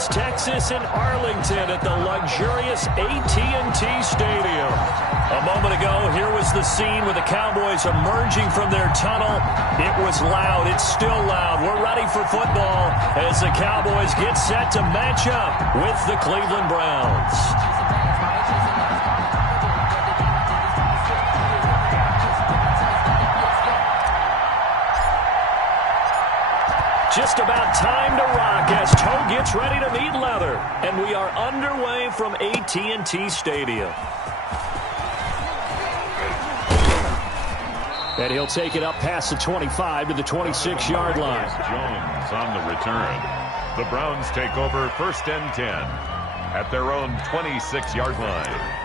West Texas in Arlington at the luxurious AT&T Stadium. A moment ago, here was the scene with the Cowboys emerging from their tunnel. It was loud. It's still loud. We're ready for football as the Cowboys get set to match up with the Cleveland Browns. Just about time to rock as Toe gets ready to meet leather. And we are underway from AT&T Stadium. And he'll take it up past the 25 to the 26-yard line. Jones on the return. The Browns take over 1st and 10 at their own 26-yard line.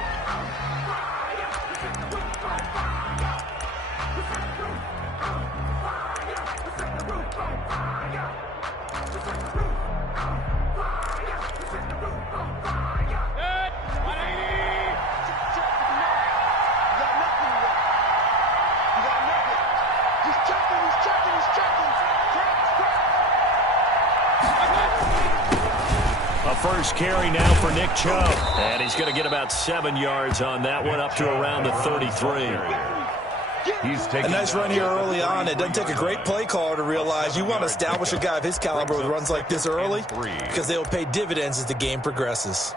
First carry now for Nick Chubb. And he's going to get about 7 yards on that one, up to around the 33. He's taking a nice run here early on. It doesn't take a great play caller to realize you want to establish a guy of his caliber with runs like this early because they will pay dividends as the game progresses.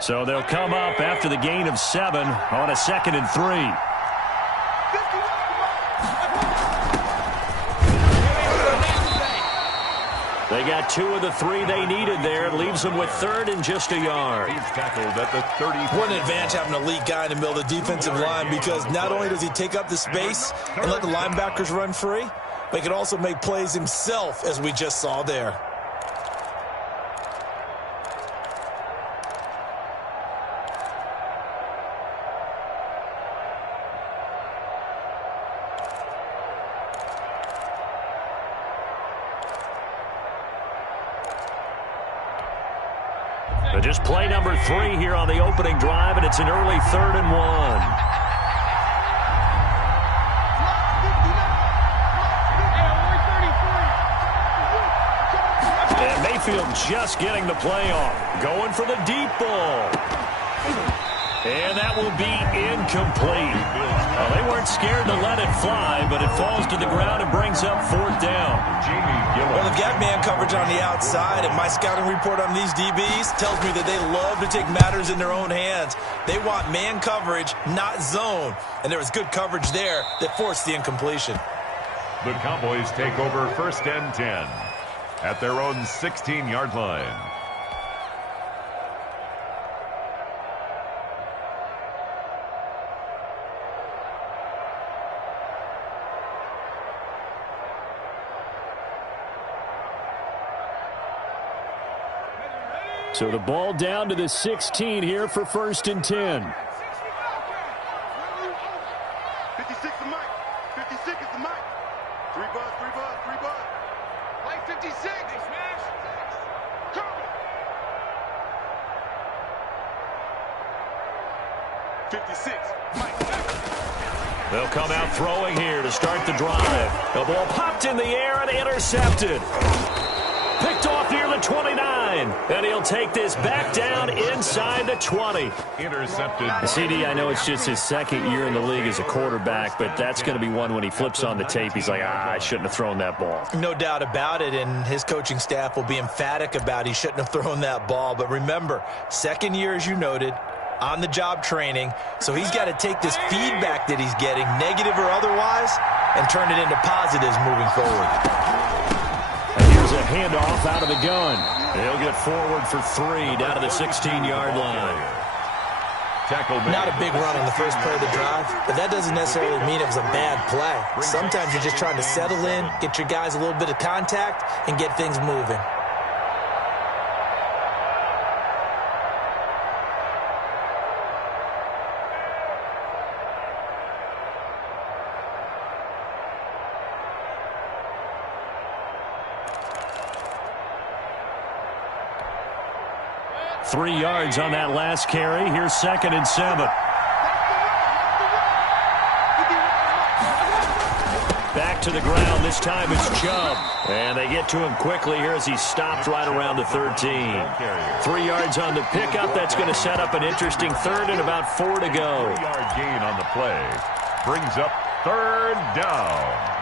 So they'll come up after the gain of 7 on a 2nd and 3. They got 2 of the 3 they needed there. It leaves them with 3rd and just a yard. He's tackled at the 30. What an advantage having an elite guy in the middle of the defensive line, because not only does he take up the space and let the linebackers run free, but he can also make plays himself, as we just saw there. Just play number 3 here on the opening drive, and it's an early 3rd and 1. And Mayfield just getting the play off. Going for the deep ball. And that will be incomplete. Well, they weren't scared to let it fly, but it falls to the ground and brings up 4th down. Well, they've got man coverage on the outside, and my scouting report on these DBs tells me that they love to take matters in their own hands. They want man coverage, not zone. And there was good coverage there that forced the incompletion. The Cowboys take over 1st and 10 at their own 16-yard line. So the ball down to the 16 here for 1st and 10. 56 the mic. 56 is the mic. 3 buzz, 3 buzz, 3 buzz. Play 56. They smash. Cover. 56. Mike. They'll come out throwing here to start the drive. The ball popped in the air and intercepted. Picked off near the 29. And he'll take this back down inside the 20. Intercepted. CD, I know it's just his 2nd year in the league as a quarterback, but that's going to be one when he flips on the tape, he's like, I shouldn't have thrown that ball. No doubt about it, and his coaching staff will be emphatic about he shouldn't have thrown that ball. But remember, 2nd year, as you noted, on-the-job training, so he's got to take this feedback that he's getting, negative or otherwise, and turn it into positives moving forward. And here's a handoff out of the gun. He'll get forward for 3 down to the 16-yard line. Not a big run on the first play of the drive, but that doesn't necessarily mean it was a bad play. Sometimes you're just trying to settle in, get your guys a little bit of contact, and get things moving. 3 yards on that last carry. Here's 2nd and 7. Back to the ground. This time it's Chubb. And they get to him quickly here as he's stopped right around the 13. 3 yards on the pickup. That's going to set up an interesting 3rd and about 4 to go. 3-yard gain on the play. Brings up 3rd down.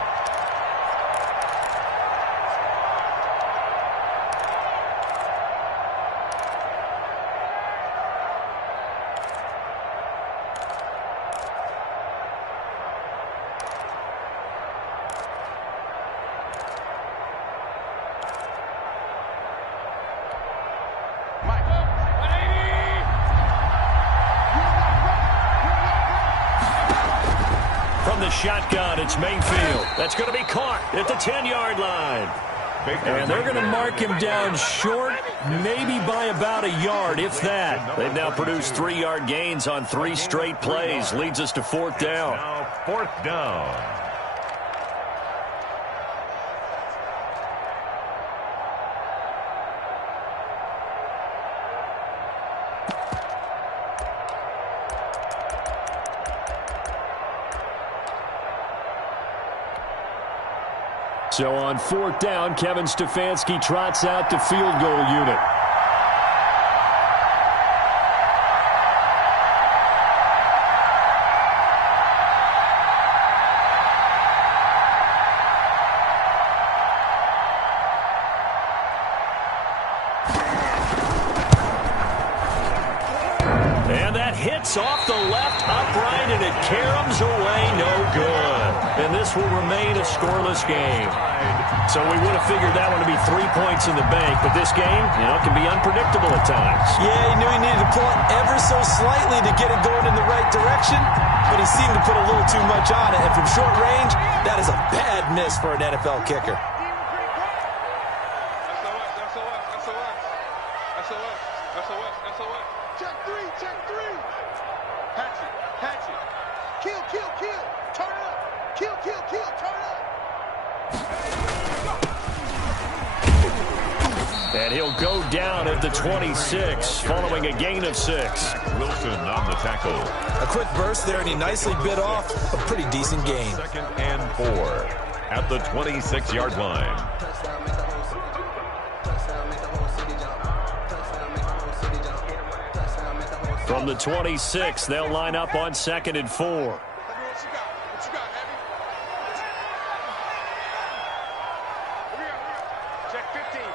Shotgun, it's Mayfield. That's going to be caught at the 10-yard line. And they're going to mark him down short, maybe by about a yard, if that. They've now produced 3-yard gains on 3 straight plays. Leads us to 4th down. Now 4th down. So on 4th down, Kevin Stefanski trots out the field goal unit. And that hits off the left upright, and it caroms away, no good. And this will remain a scoreless game. So we would have figured that one to be 3 points in the bank, but this game, can be unpredictable at times. Yeah, he knew he needed to pull it ever so slightly to get it going in the right direction, but he seemed to put a little too much on it. And from short range, that is a bad miss for an NFL kicker. Check three. Hatch it. Kill. Turn it up. Kill, turn it up. And he'll go down at the 26, following a gain of 6. Wilson on the tackle. A quick burst there, and he nicely bit off a pretty decent gain. 2nd and 4 at the 26-yard line. From the 26, they'll line up on 2nd and 4.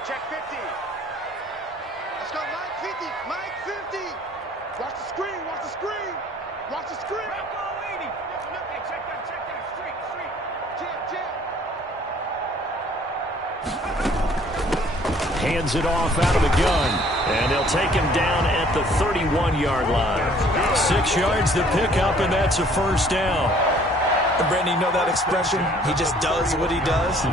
Check 15. Let's go, Mike 50. Watch the screen. Check that. Street. Hands it off out of the gun. And they'll take him down at the 31-yard line. 6 yards the pickup, and that's a 1st down. And Brandon, you know that expression? He just does what he does.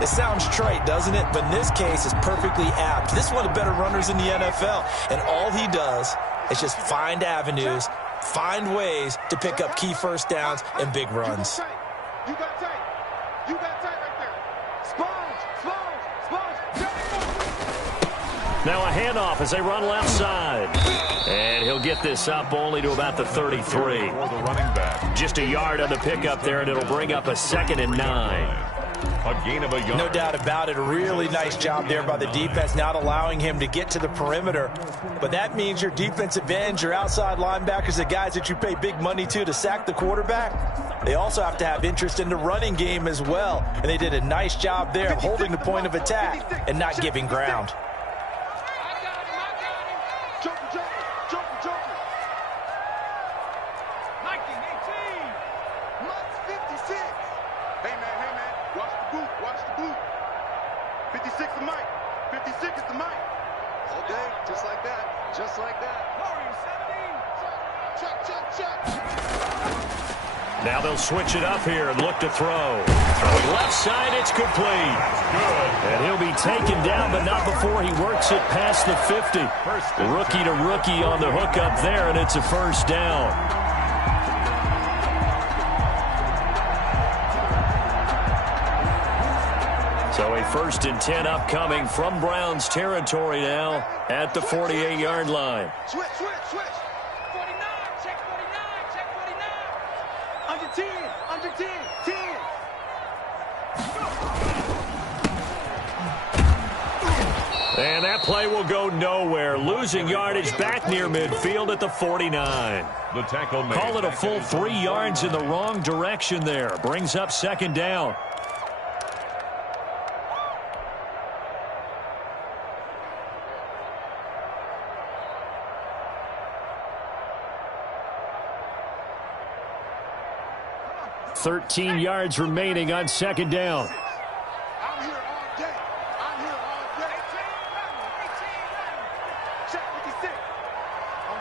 It sounds trite, doesn't it? But in this case, it's perfectly apt. This is one of the better runners in the NFL. And all he does is just find avenues, find ways to pick up key 1st downs and big runs. You got tight right there. Sponge. Now a handoff as they run left side. And he'll get this up only to about the 33. For the running back. Just a yard on the pickup there, and it'll bring up a 2nd and 9. A gain of a yard. No doubt about it. A really nice job there by the defense, not allowing him to get to the perimeter. But that means your defensive ends, your outside linebackers, the guys that you pay big money to sack the quarterback, they also have to have interest in the running game as well. And they did a nice job there of holding the point of attack and not giving ground. Now they'll switch it up here and look to throw. Throwing left side, it's complete. And he'll be taken down, but not before he works it past the 50. Rookie to rookie on the hook up there, and it's a 1st down. So a first and 10 upcoming from Browns territory now at the 48-yard line. Switch. 49, check 49. Under 10. 10. And that play will go nowhere. Losing yardage back near midfield at the 49. The tackle made. Call it a full 3 yards in the wrong direction there. Brings up second down. $13 yards remaining on second down. I'm here all day. Check 56. All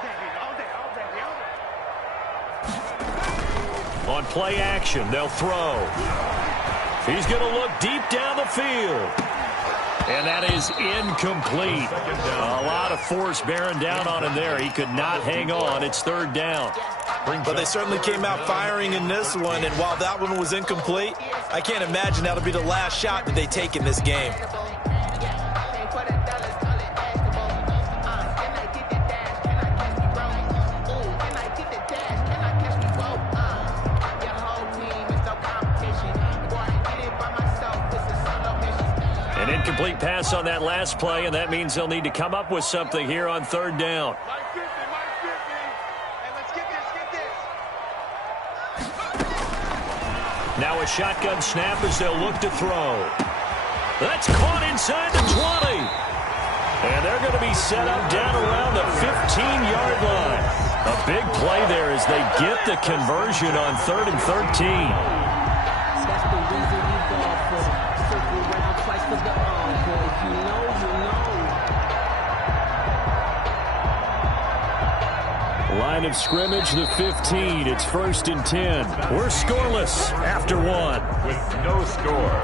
day. On play action, they'll throw. He's going to look deep down the field. And that is incomplete. A lot of force bearing down on him there. He could not hang on. It's third down. But they certainly came out firing in this one, and while that one was incomplete, I can't imagine that'll be the last shot that they take in this game. An incomplete pass on that last play, and that means they'll need to come up with something here on third down. Now a shotgun snap as they'll look to throw. That's caught inside the 20. And they're going to be set up down around the 15-yard line. A big play there as they get the conversion on 3rd and 13. That's the reason you ball for. Circle around twice for the encore. You know. Line of scrimmage, the 15. It's 1st and 10. We're scoreless after one. With no score.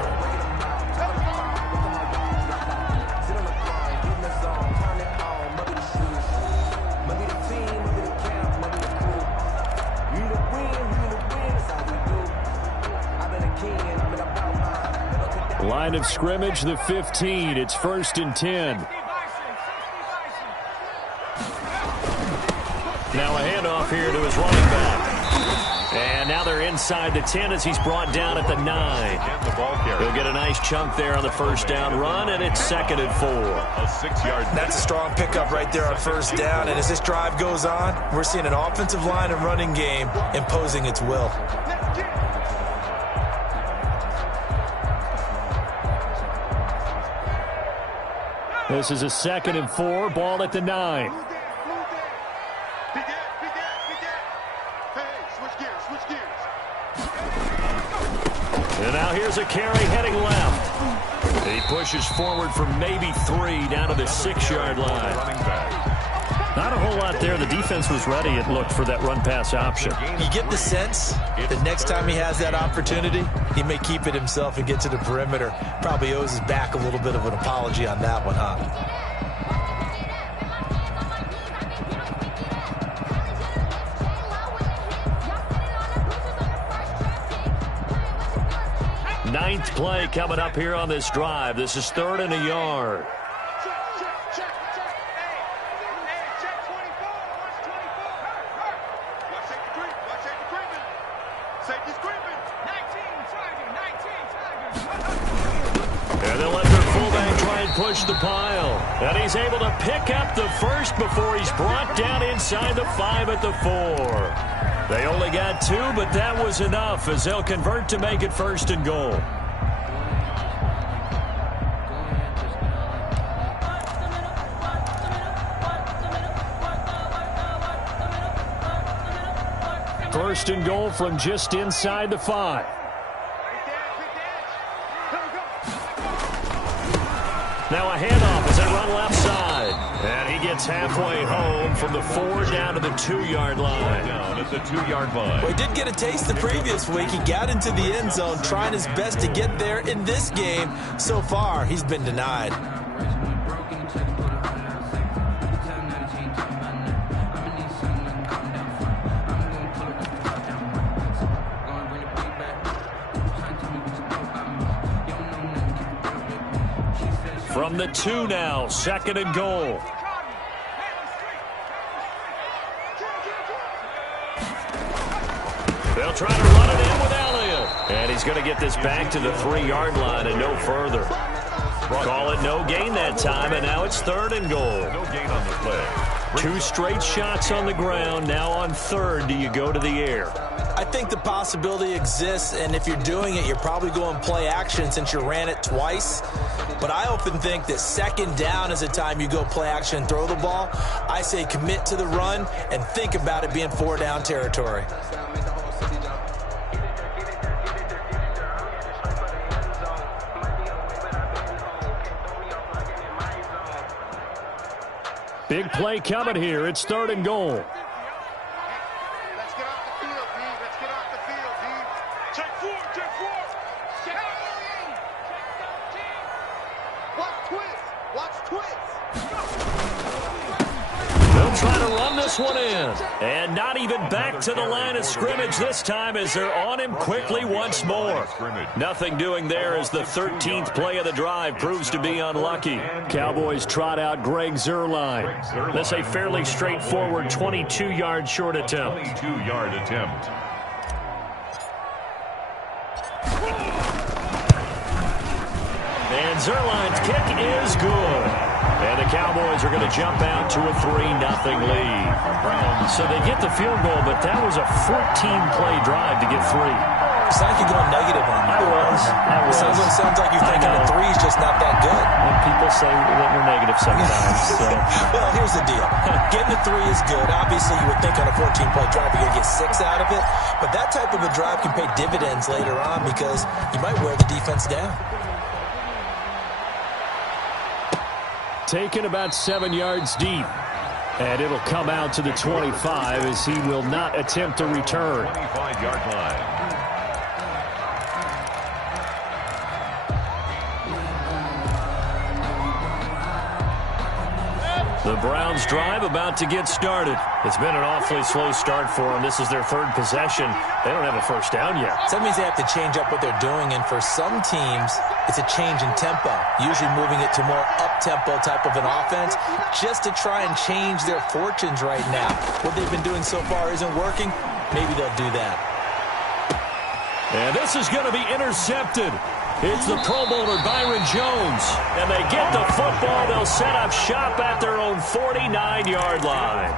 Line of scrimmage, the 15. It's 1st and 10. Now a handoff here to his running back. And now they're inside the 10 as he's brought down at the 9. He'll get a nice chunk there on the first down run, and it's 2nd and 4. A 6-yard. That's a strong pickup right there on first down, and as this drive goes on, we're seeing an offensive line and running game imposing its will. This is a 2nd and 4, ball at the 9. And now here's a carry heading left. And he pushes forward for maybe 3 down to the 6-yard line. Not a whole lot there. The defense was ready, it looked, for that run-pass option. You get the sense that next time he has that opportunity, he may keep it himself and get to the perimeter. Probably owes his back a little bit of an apology on that one, huh? Ninth play coming up here on this drive. This is 3rd and a yard. And they'll let their fullback try and push the pile. And he's able to pick up the first before he's brought down inside the 5 at the 4. They only got 2, but that was enough as they'll convert to make it 1st and goal. First and goal from just inside the 5. Now a handoff as they run left side. And he gets halfway home from the 4 down to the 2-yard line. Down at the 2-yard line. Well, he did get a taste the previous week. He got into the end zone trying his best to get there in this game. So far, he's been denied. From the 2 now, 2nd and goal. They'll try to run it in with Elliott. And he's going to get this back to the 3-yard line and no further. Call it no gain that time, and now it's 3rd and goal. No gain on the play. 2 straight shots on the ground. Now on 3rd, do you go to the air? I think the possibility exists, and if you're doing it, you're probably going play action since you ran it twice. But I often think that 2nd down is the time you go play action and throw the ball. I say commit to the run and think about it being 4-down territory. Big play coming here. It's 3rd and goal. Let's get off the field, D. Let's get off the field, D. Check 4, check 4. Check out. Watch twist. Watch twist. They'll try to run this one in. And not even back to the line of scrimmage this time as they're on him quickly once more. Nothing doing there as the 13th play of the drive proves to be unlucky. Cowboys trot out Greg Zuerlein. That's a fairly straightforward 22-yard short attempt. 22-yard attempt. And Zuerlein's kick is good. And the Cowboys are going to jump out to a 3-0 lead. So they get the field goal, but that was a 14-play drive to get 3. It's like you're going negative on me. I was. Sounds like you're thinking the 3 is just not that good. And people say that we're negative sometimes. So. Well, here's the deal. Getting the 3 is good. Obviously, you would think on a 14-play drive you're going to get 6 out of it. But that type of a drive can pay dividends later on because you might wear the defense down. Taken about 7 yards deep. And it'll come out to the 25 as he will not attempt to return. 25-yard line. The Browns drive about to get started. It's been an awfully slow start for them. This is their 3rd possession. They don't have a first down yet. So that means they have to change up what they're doing, and for some teams, it's a change in tempo, usually moving it to more up-tempo type of an offense just to try and change their fortunes right now. What they've been doing so far isn't working. Maybe they'll do that. And this is going to be intercepted. It's the Pro Bowler Byron Jones. And they get the football. They'll set up shop at their own 49-yard line.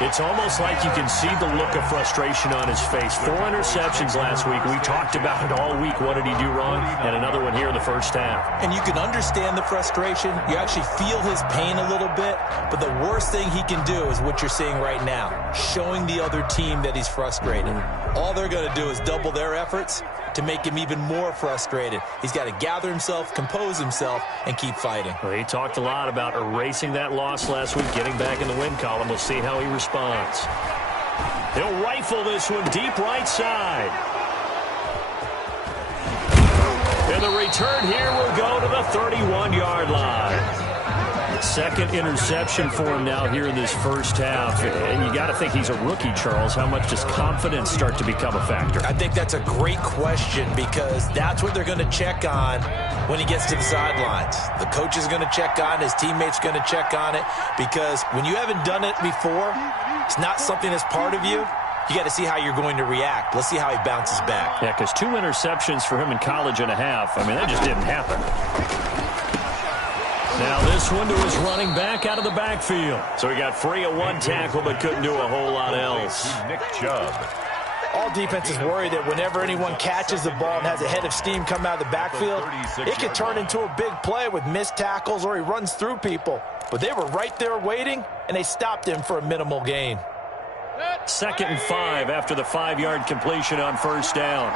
It's almost like you can see the look of frustration on his face. 4 interceptions last week. We talked about it all week. What did he do wrong? And another one here in the first half. And you can understand the frustration. You actually feel his pain a little bit. But the worst thing he can do is what you're seeing right now, showing the other team that he's frustrated. All they're going to do is double their efforts to make him even more frustrated. He's got to gather himself, compose himself, and keep fighting. Well, he talked a lot about erasing that loss last week, getting back in the win column. We'll see how he responds. He'll rifle this one deep right side. And the return here will go to the 31-yard line. 2nd interception for him now here in this first half. And you got to think he's a rookie, Charles. How much does confidence start to become a factor? I think that's a great question because that's what they're going to check on when he gets to the sidelines. The coach is going to check on it. His teammates going to check on it because when you haven't done it before, it's not something that's part of you. You got to see how you're going to react. Let's see how he bounces back. Yeah, because 2 interceptions for him in college and a half. I mean, that just didn't happen. Now this one to his running back out of the backfield. So he got free of 1 tackle but couldn't do a whole lot else. Nick Chubb. All defenses worry that whenever anyone catches the ball and has a head of steam come out of the backfield, it could turn into a big play with missed tackles or he runs through people. But they were right there waiting, and they stopped him for a minimal gain. 2nd and 5 after the 5-yard completion on first down.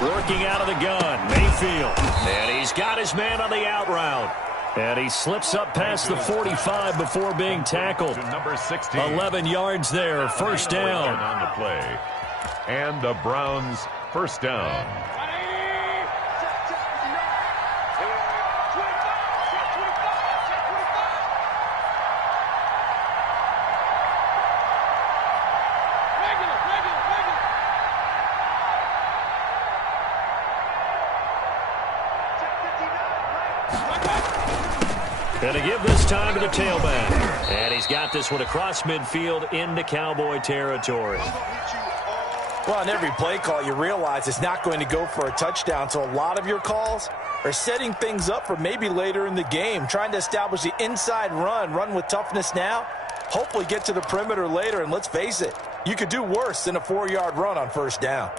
Working out of the gun, Mayfield. And he's got his man on the out route. And he slips up past the 45 before being tackled. Number 16. 11 yards there, first down. On the play. And the Browns first down. And to give this time to the tailback. And he's got this one across midfield into Cowboy territory. Well, on every play call, you realize it's not going to go for a touchdown, so a lot of your calls are setting things up for maybe later in the game, trying to establish the inside run with toughness now, hopefully get to the perimeter later, and let's face it, you could do worse than a 4-yard run on first down.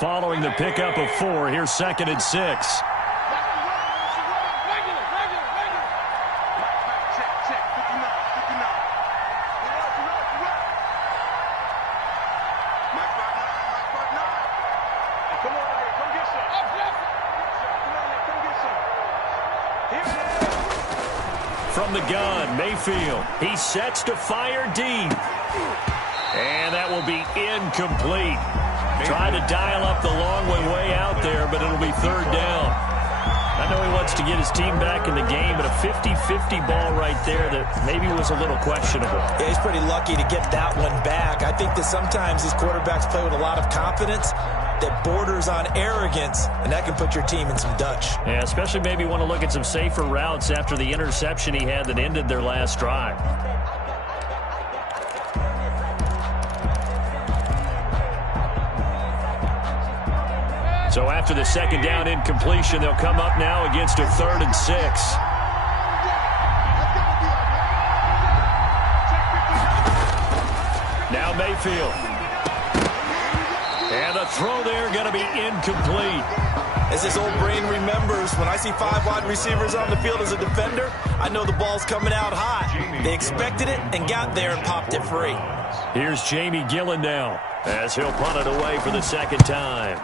Following the pickup of 4, here's 2nd and 6. From the gun, Mayfield. He sets to fire deep. And that will be incomplete. Trying to dial up the long way out there, but it'll be 3rd down. I know he wants to get his team back in the game, but a 50-50 ball right there that maybe was a little questionable. Yeah, he's pretty lucky to get that one back. I think that sometimes these quarterbacks play with a lot of confidence that borders on arrogance, and that can put your team in some Dutch. Yeah, especially maybe want to look at some safer routes after the interception he had that ended their last drive. So after the 2nd down incompletion, they'll come up now against a 3rd and 6. Now Mayfield. And the throw there going to be incomplete. As his old brain remembers, when I see 5 wide receivers on the field as a defender, I know the ball's coming out hot. They expected it and got there and popped it free. Here's Jamie Gillen now as he'll punt it away for the 2nd time.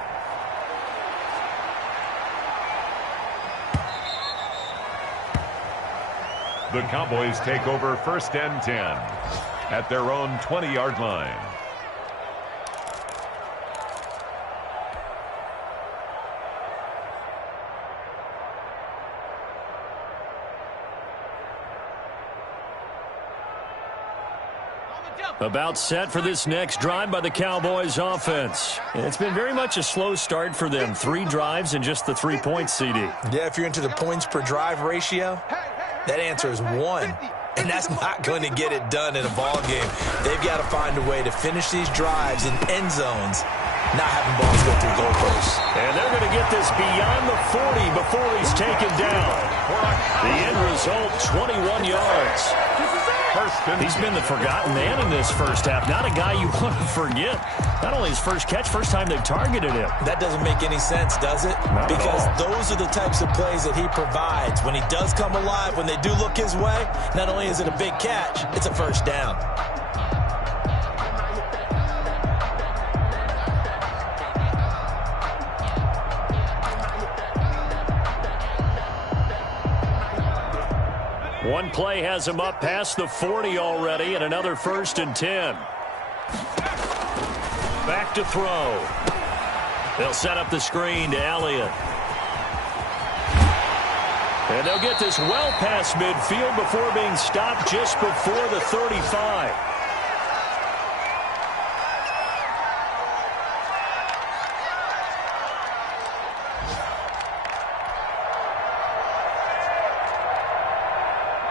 The Cowboys take over 1st and 10 at their own 20-yard line. About set for this next drive by the Cowboys offense. It's been very much a slow start for them. 3 drives and just the 3 points, CD. Yeah, if you're into the points per drive ratio, that answer is 1. And that's not going to get it done in a ball game. They've got to find a way to finish these drives in end zones, not having balls go through goalposts. And they're going to get this beyond the 40 before he's taken down. The end result, 21 yards. He's been the forgotten man in this first half. Not a guy you want to forget. Not only his first catch, first time they've targeted him. That doesn't make any sense, does it? Because those are the types of plays that he provides. When he does come alive, when they do look his way, not only is it a big catch, it's a first down. One play has him up past the 40 already, and another 1st and 10. Back to throw. They'll set up the screen to Elliott. And they'll get this well past midfield before being stopped just before the 35.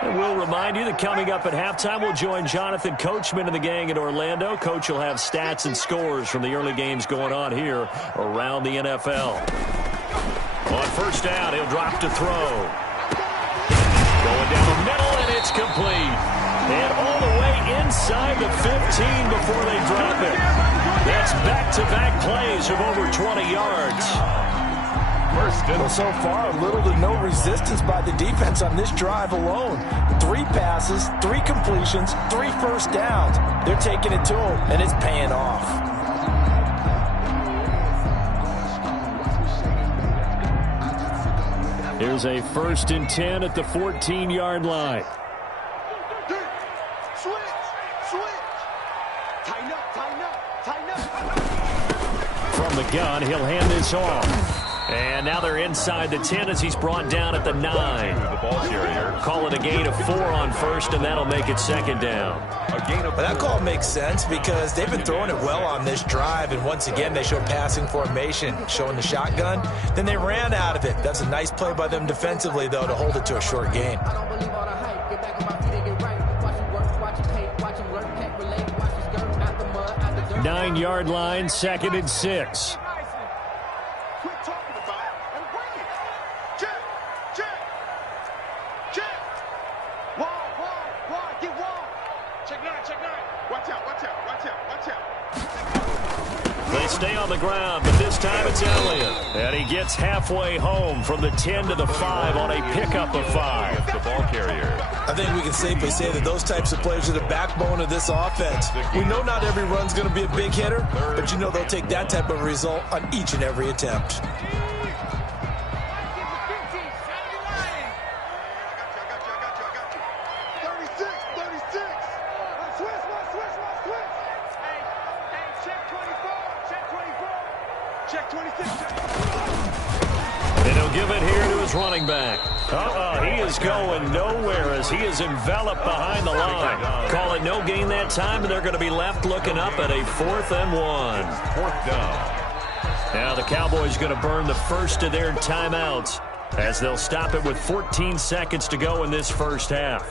And we'll remind you that coming up at halftime, we'll join Jonathan Coachman and the gang in Orlando. Coach will have stats and scores from the early games going on here around the NFL. On first down, he'll drop to throw. Going down the middle, and it's complete. And all the way inside the 15 before they drop it. That's back-to-back plays of over 20 yards. Well, so far, little to no resistance by the defense on this drive alone. 3 passes, 3 completions, 3 first downs. They're taking it to him, and it's paying off. Here's a 1st and 10 at the 14-yard line. From the gun, he'll hand this off. And now they're inside the 10 as he's brought down at the 9. The ball carrier. Call it a gain of 4 on first, and that'll make it second down. A gain of But that call makes sense because they've been throwing it well on this drive, and once again they show passing formation, showing the shotgun. Then they ran out of it. That's a nice play by them defensively, though, to hold it to a short gain. 9-yard line, 2nd and 6. Quit talking about it and bring it. Check, check, check. Wall, get wall. Check 9. Watch out. They stay on the ground, but this time it's Elliott. And he gets halfway home from the 10 to the 5 on a pickup of 5. the ball carrier. I think we can safely say that those types of players are the backbone of this offense. We know not every run's going to be a big hitter, but you know they'll take that type of result on each and every attempt. I got you. 36. Switch. Hey, check 24. Check 26. And he'll give it here to his running back. He is going nowhere as he is enveloped behind the line. Call it no gain that time, and they're going to be left looking up at a 4th and 1. 4th down. Now the Cowboys going to burn the first of their timeouts as they'll stop it with 14 seconds to go in this first half.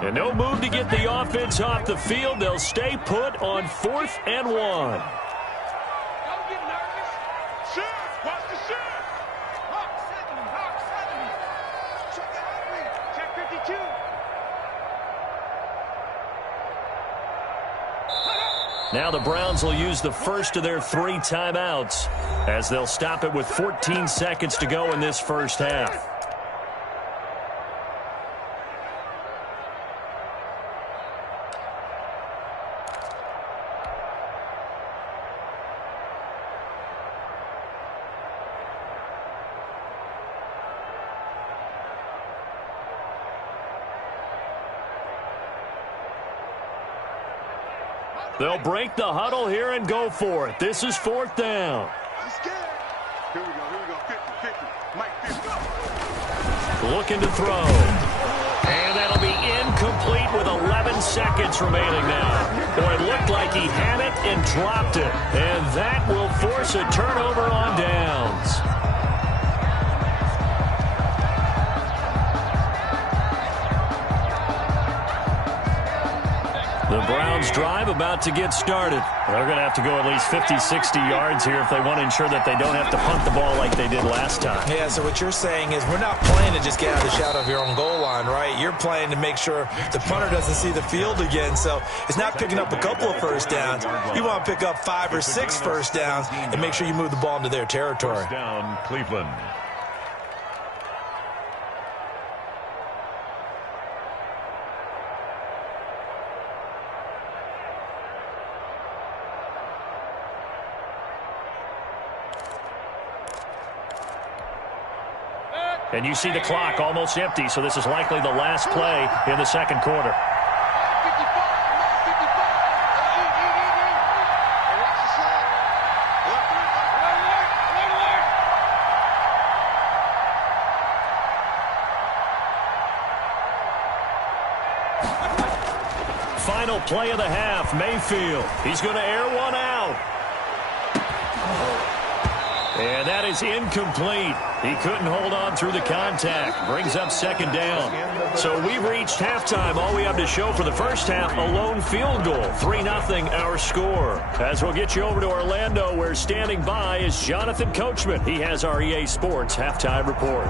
And no move to get the offense off the field. They'll stay put on 4th and 1. Don't get nervous. Watch the shot. Hawk 70. Check that out. Check 52. Now the Browns will use the first of their 3 timeouts as they'll stop it with 14 seconds to go in this first half. They'll break the huddle here and go for it. This is 4th down. I'm scared. Here we go. 50. Mike 50. Looking to throw. And that'll be incomplete with 11 seconds remaining now. Boy, it looked like he had it and dropped it. And that will force a turnover on downs. The Browns drive about to get started. They're going to have to go at least 50, 60 yards here if they want to ensure that they don't have to punt the ball like they did last time. Yeah, so what you're saying is we're not playing to just get out of the shadow of your own goal line, right? You're playing to make sure the punter doesn't see the field again. So it's not picking up a couple of first downs. You want to pick up 5 or 6 first downs and make sure you move the ball into their territory. First down, Cleveland. And you see the clock almost empty, so this is likely the last play in the second quarter. 55. Watch the slide. Final play of the half, Mayfield. He's going to air one out. And that is incomplete. He couldn't hold on through the contact. Brings up 2nd down. So we've reached halftime. All we have to show for the first half, a lone field goal. 3-0 our score. As we'll get you over to Orlando, where standing by is Jonathan Coachman. He has our EA Sports halftime report.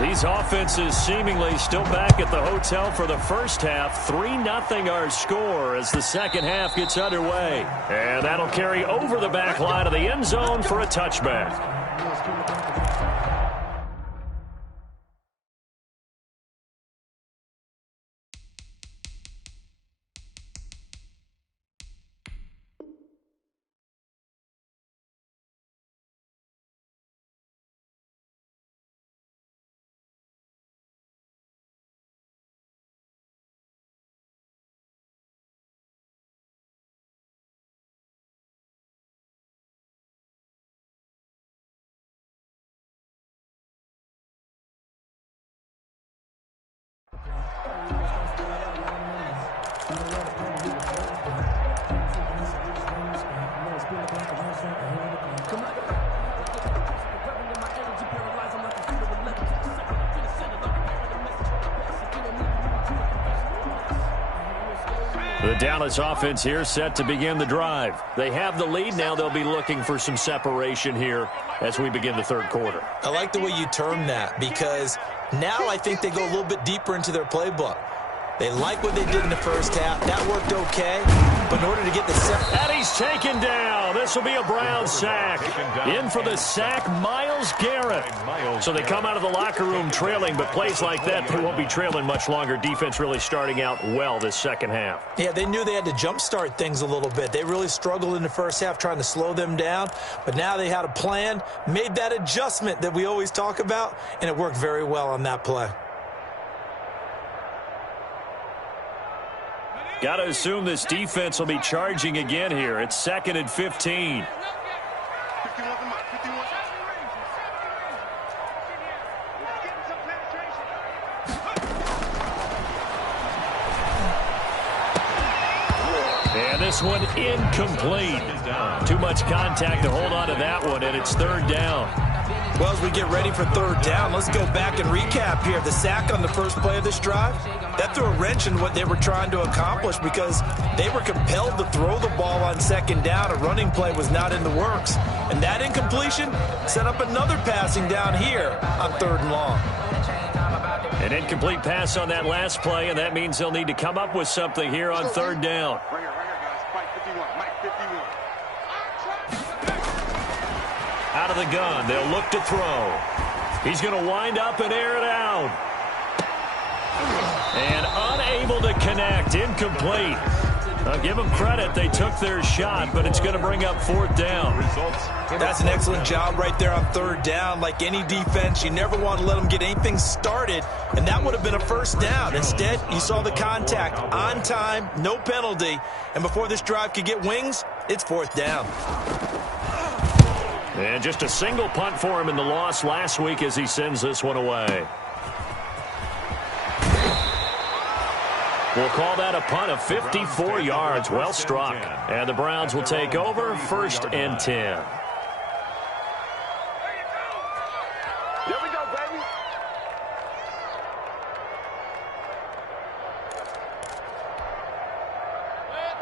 These These offenses seemingly still back at the hotel for the first half. 3-0 our score as the second half gets underway. And that'll carry over the back line of the end zone for a touchback. The Dallas offense here set to begin the drive. They have the lead now. They'll be looking for some separation here as we begin the third quarter. I like the way you term that because now I think they go a little bit deeper into their playbook. They like what they did in the first half. That worked okay. But in order to get the and he's taken down. This will be a Brown sack. In for the sack, Myles Garrett. So they come out of the locker room trailing, but plays like that, they won't be trailing much longer. Defense really starting out well this second half. Yeah, they knew they had to jumpstart things a little bit. They really struggled in the first half trying to slow them down. But now they had a plan, made that adjustment that we always talk about, and it worked very well on that play. Got to assume this defense will be charging again here. It's 2nd and 15. And this one incomplete. Too much contact to hold on to that one, and it's 3rd down. Well, as we get ready for 3rd down, let's go back and recap here. The sack on the first play of this drive, that threw a wrench in what they were trying to accomplish because they were compelled to throw the ball on 2nd down. A running play was not in the works. And that incompletion set up another passing down here on 3rd and long. An incomplete pass on that last play, and that means they'll need to come up with something here on 3rd down. Right here, guys. Mike 51. Mike 51. Out of the gun, they'll look to throw. He's going to wind up and air it out. And unable to connect, incomplete. I'll give them credit, they took their shot, but it's going to bring up 4th down. That's an excellent job right there on 3rd down. Like any defense, you never want to let them get anything started, and that would have been a 1st down. Instead, you saw the contact on time, no penalty, and before this drive could get wings, it's 4th down. And just a single punt for him in the loss last week as he sends this one away. We'll call that a punt of 54 yards. Well struck. And the Browns will take over 1st and 10. Here we go, baby.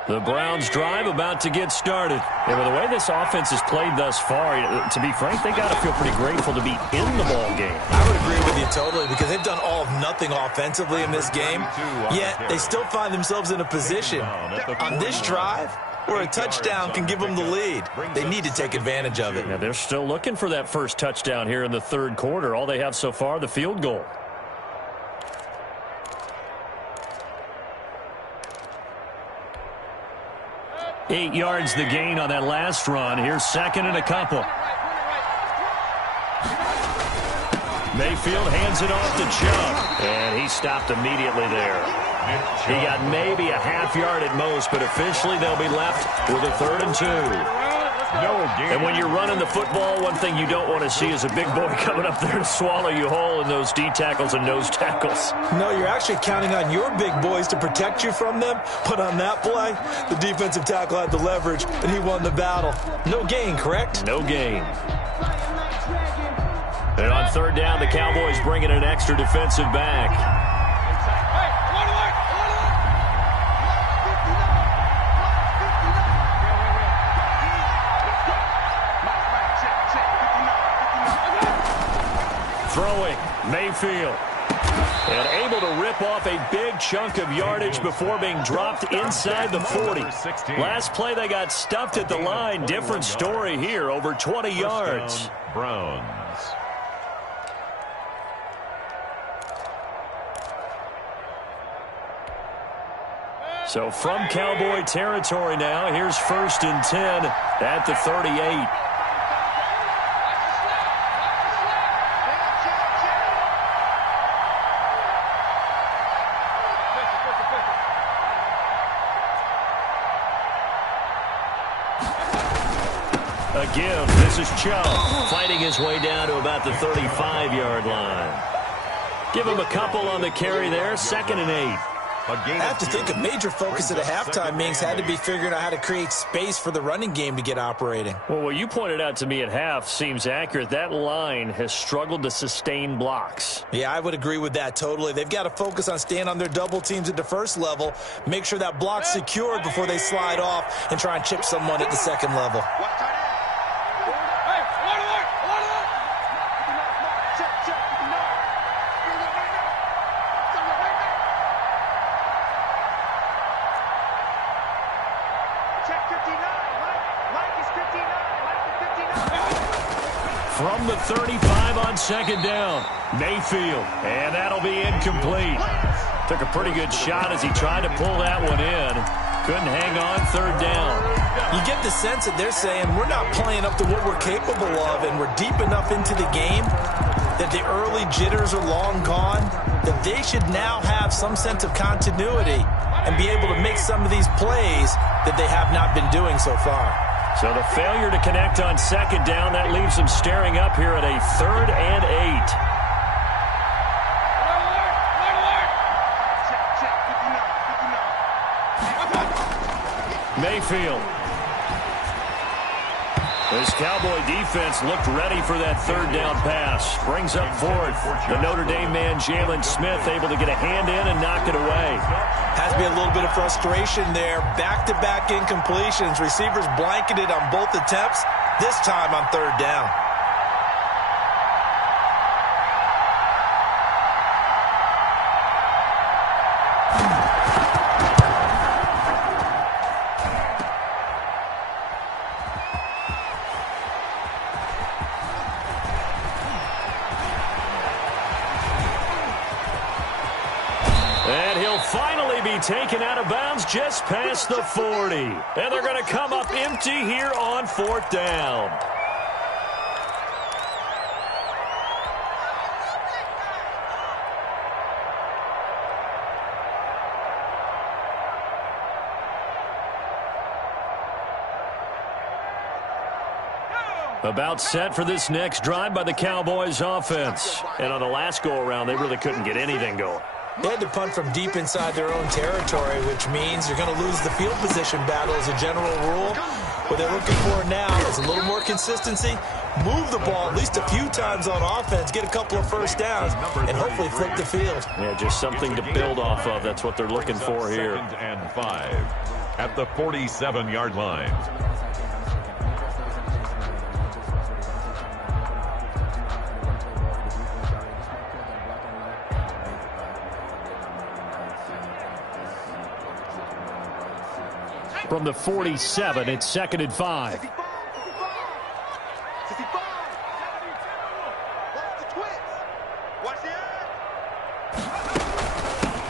The Browns drive about to get started. And with the way this offense has played thus far, to be frank, they got to feel pretty grateful to be in the ball game. I would agree with you totally because they've done all of nothing offensively in this game, yet they still find themselves in a position on this drive where a touchdown can give them the lead. They need to take advantage of it. Yeah, they're still looking for that first touchdown here in the 3rd quarter. All they have so far, the field goal. Eight yards the gain on that last run. Here's 2nd and a couple. Mayfield hands it off to Chubb, and he stopped immediately there. He got maybe a half yard at most, but officially they'll be left with a 3rd and 2. And when you're running the football, one thing you don't want to see is a big boy coming up there to swallow you whole in those D tackles and nose tackles. No, you're actually counting on your big boys to protect you from them. But on that play, the defensive tackle had the leverage, and he won the battle. No gain, correct? No gain. And on 3rd down, the Cowboys bring in an extra defensive back. Throwing Mayfield. And able to rip off a big chunk of yardage before being dropped inside the 40. Last play, they got stuffed at the line. Different story here, over 20 yards. Browns. So from Cowboy territory now, here's 1st and 10 at the 38. Again, this is Chubb fighting his way down to about the 35-yard line. Give him a couple on the carry there, 2nd and 8. I have to think a major focus at the halftime meetings had to be figuring out how to create space for the running game to get operating. Well, what you pointed out to me at half seems accurate. That line has struggled to sustain blocks. Yeah, I would agree with that totally. They've got to focus on staying on their double teams at the first level, make sure that block's secured before they slide off and try and chip someone at the second level. From the 35 on 2nd down, Mayfield, and that'll be incomplete. Took a pretty good shot as he tried to pull that one in. Couldn't hang on, 3rd down. You get the sense that they're saying we're not playing up to what we're capable of, and we're deep enough into the game that the early jitters are long gone, that they should now have some sense of continuity and be able to make some of these plays that they have not been doing so far. So the failure to connect on 2nd down, that leaves them staring up here at a 3rd and 8. Mayfield. This Cowboy defense looked ready for that 3rd down pass. Brings up 4th. The Notre Dame man, Jalen Smith, able to get a hand in and knock it away. Has to be a little bit of frustration there. Back-to-back incompletions. Receivers blanketed on both attempts, this time on 3rd down. Taken out of bounds just past the 40. And they're going to come up empty here on 4th down. About set for this next drive by the Cowboys offense. And on the last go-around, they really couldn't get anything going. They had to punt from deep inside their own territory, which means you're going to lose the field position battle as a general rule. What they're looking for now is a little more consistency, move the ball at least a few times on offense, get a couple of 1st downs, and hopefully flip the field. Yeah, just something to build off of. That's what they're looking for here. 2nd and 5 at the 47-yard line. From the 47, it's 2nd and 5.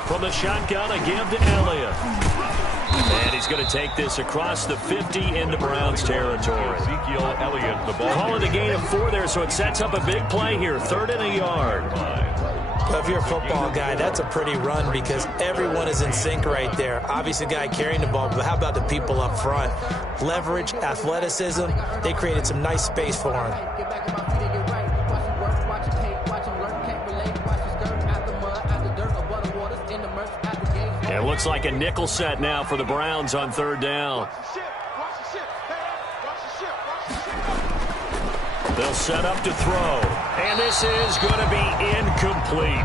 From the shotgun, a give to Elliott. And he's going to take this across the 50 into Browns territory. Ezekiel Elliott, the ball. Calling a gain of 4 there, so it sets up a big play here. 3rd and a yard. Well, if you're a football guy, that's a pretty run because everyone is in sync right there. Obviously, the guy carrying the ball, but how about the people up front? Leverage, athleticism, they created some nice space for him. It looks like a nickel set now for the Browns on 3rd down. They'll set up to throw. And this is going to be incomplete.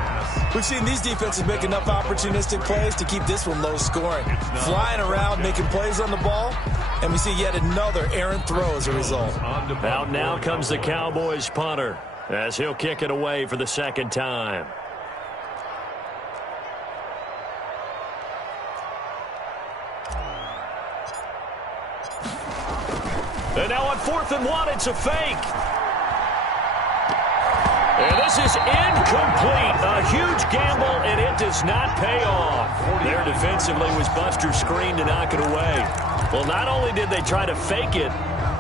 We've seen these defenses make enough opportunistic plays to keep this one low scoring. Flying around, making plays on the ball, and we see yet another errant throw as a result. Out now comes the Cowboys punter. as he'll kick it away for the second time. And now on 4th and 1, it's a fake. And this is incomplete. A huge gamble, and it does not pay off. There defensively was Buster's screen to knock it away. Well, not only did they try to fake it,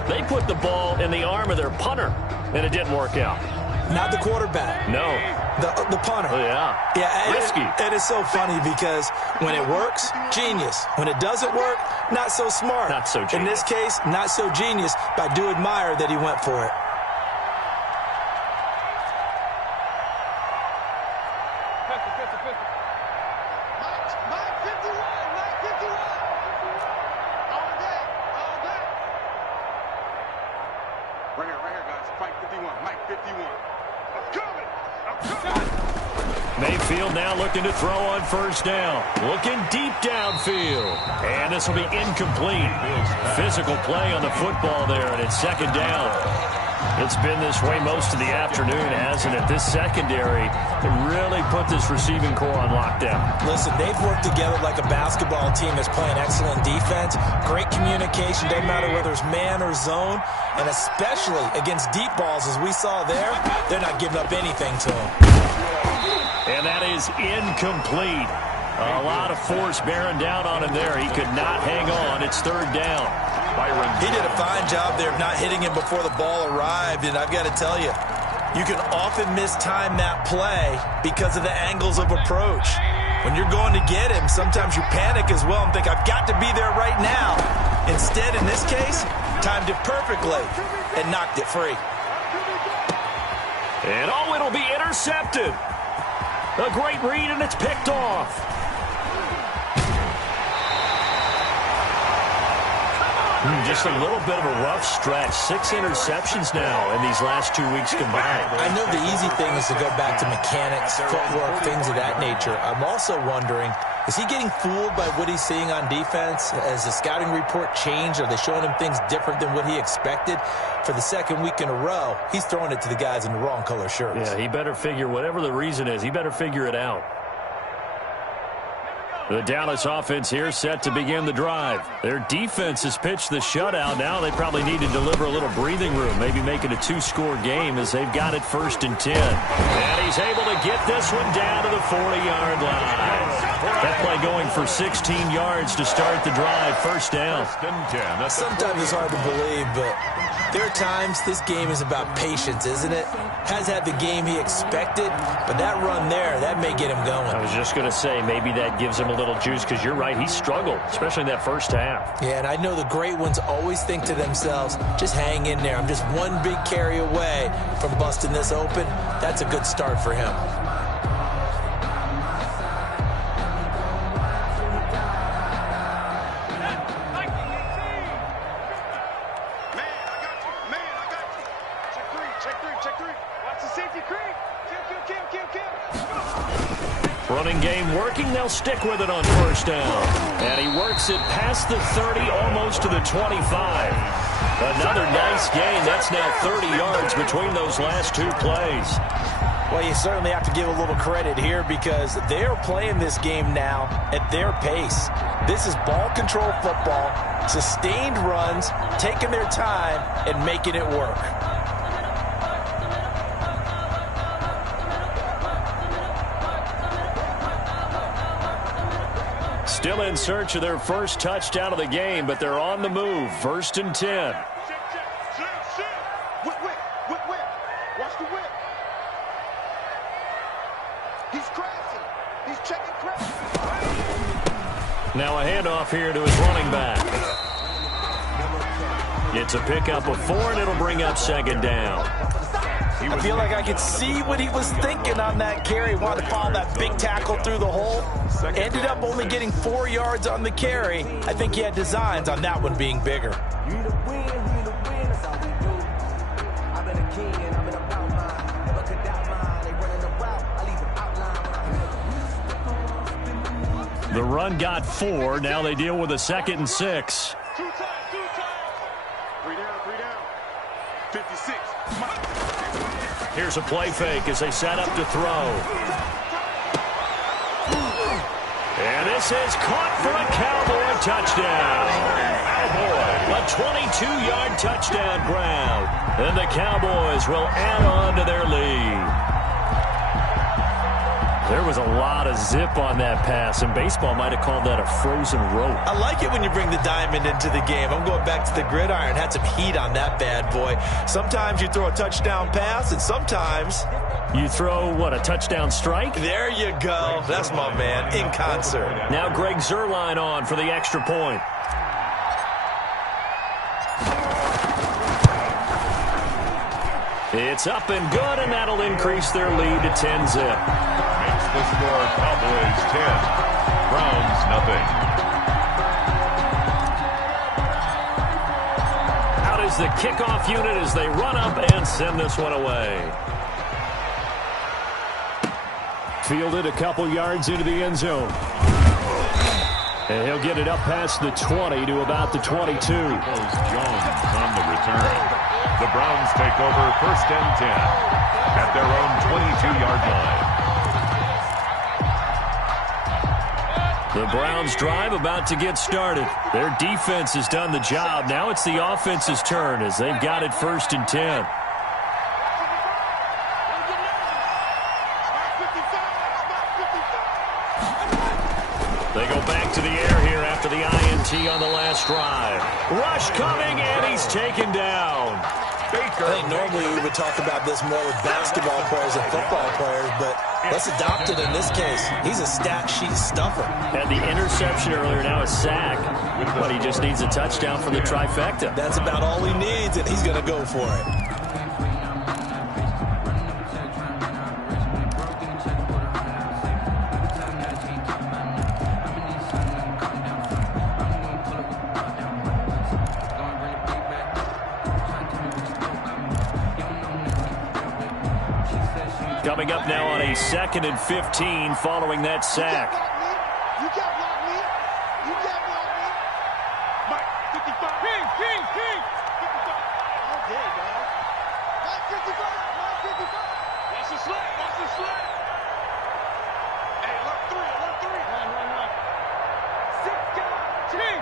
they put the ball in the arm of their punter, and it didn't work out. Not the quarterback. No. The punter. Oh, yeah. Yeah, risky. And it's so funny because when it works, genius. When it doesn't work, not so smart. Not so genius. In this case, not so genius, but I do admire that he went for it. Mayfield now looking to throw on first down. Looking deep downfield. And this will be incomplete. Physical play on the football there, and it's second down. It's been this way most of the afternoon, hasn't it? This secondary really put this receiving core on lockdown. Listen, they've worked together like a basketball team that's playing excellent defense. Great communication, doesn't matter whether it's man or zone. And especially against deep balls, as we saw there, they're not giving up anything to them. And that is incomplete. A lot of force bearing down on him there. He could not hang on. It's third down. He did a fine job there of not hitting him before the ball arrived. And I've got to tell you, you can often mistime that play because of the angles of approach. When you're going to get him, sometimes you panic as well and think, I've got to be there right now. Instead, in this case, timed it perfectly and knocked it free. And it'll be intercepted. A great read, and it's picked off. Just a little bit of a rough stretch. 6 interceptions now in these last 2 weeks combined. I know the easy thing is to go back to mechanics, footwork, things of that nature. I'm also wondering, is he getting fooled by what he's seeing on defense? Has the scouting report changed? Are they showing him things different than what he expected? For the second week in a row, he's throwing it to the guys in the wrong color shirts. Yeah, he better figure, whatever the reason is, he better figure it out. The Dallas offense here set to begin the drive. Their defense has pitched the shutout. Now they probably need to deliver a little breathing room, maybe make it a 2-score game as they've got it 1st and 10. And he's able to get this one down to the 40-yard line. That play going for 16 yards to start the drive. 1st down. Sometimes it's hard to believe, but there are times this game is about patience, isn't it? Has had the game he expected, but that run there, that may get him going. I was just going to say, maybe that gives him a little juice because you're right, he struggled, especially in that first half. Yeah, and I know the great ones always think to themselves, just hang in there. I'm just one big carry away from busting this open. That's a good start for him. Running game working. They'll stick with it on 1st down. And he works it past the 30, almost to the 25. Another nice gain. That's now 30 yards between those last 2 plays. Well, you certainly have to give a little credit here because they're playing this game now at their pace. This is ball control football, sustained runs, taking their time, and making it work. Still in search of their first touchdown of the game, but they're on the move. 1st and 10. Whip. Watch the whip. He's crashing. He's checking crash. Now a handoff here to his running back. It's a pickup of 4, and it'll bring up 2nd down. I feel like I could see what he was thinking on that carry. Wanted to follow that big tackle through the hole. Ended up only getting 4 yards on the carry. I think he had designs on that one being bigger. The run got 4. Now they deal with a 2nd and 6. 56. Here's a play fake as they set up to throw. And this is caught for a Cowboy touchdown. A 22-yard touchdown grab. And the Cowboys will add on to their lead. There was a lot of zip on that pass, and baseball might have called that a frozen rope. I like it when you bring the diamond into the game. I'm going back to the gridiron. Had some heat on that bad boy. Sometimes you throw a touchdown pass, and sometimes you throw, what, a touchdown strike? There you go. That's my man, in concert. Now Greg Zuerlein on for the extra point. It's up and good, and that'll increase their lead to 10-zip. Makes the score Cowboys 10, Browns nothing. Out is the kickoff unit as they run up and send this one away. Fielded a couple yards into the end zone. And he'll get it up past the 20 to about the 22. Jones on the return. The Browns take over 1st and 10 at their own 22-yard line. The Browns drive about to get started. Their defense has done the job. Now it's the offense's turn as they've got it 1st and 10. They go back to the air here after the INT on the last drive. Rush coming, and he's taken down. I think normally we would talk about this more with basketball players and football players, but let's adopt it in this case. He's a stat sheet stuffer. Had the interception earlier, now a sack. But he just needs a touchdown for the trifecta. That's about all he needs, and he's going to go for it. Coming up now on a 2nd and 15 following that sack. You can't block me. You can't block me. Mike, 55. King. 55. Okay, dog. Mike, 55. Watch the slide. Hey, look three. Run. 6 guys. King.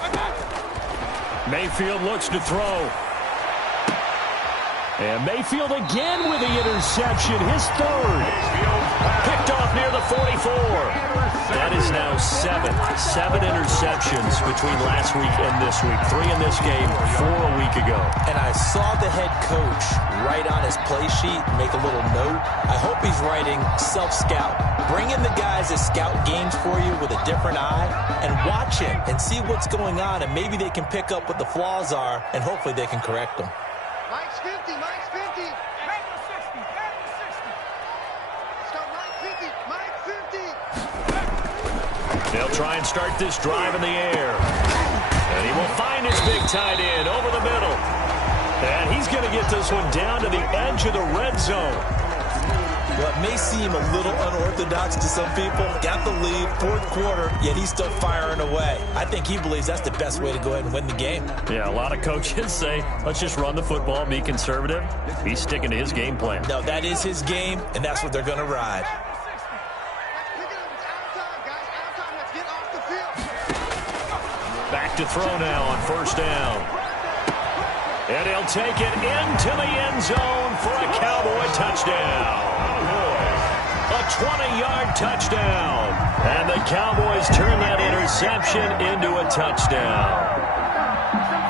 I got you. Mayfield looks to throw. And Mayfield again with the interception, his 3rd. Picked off near the 44. That is now 7 interceptions between last week and this week. 3 in this game, 4 a week ago. And I saw the head coach write on his play sheet, make a little note. I hope he's writing self-scout. Bring in the guys that scout games for you with a different eye and watch him and see what's going on, and maybe they can pick up what the flaws are, and hopefully they can correct them. Mike's 50. Back to 60. Start Mike 50. They'll try and start this drive in the air. And he will find his big tight end over the middle. And he's going to get this one down to the edge of the red zone. What may seem a little unorthodox to some people, got the lead, 4th quarter, yet he's still firing away. I think he believes that's the best way to go ahead and win the game. Yeah, a lot of coaches say, let's just run the football, be conservative. He's sticking to his game plan. No, that is his game, and that's what they're going to ride. Back to throw now on 1st down. And he'll take it into the end zone for a Cowboy touchdown. A 20-yard touchdown. And the Cowboys turn that interception into a touchdown.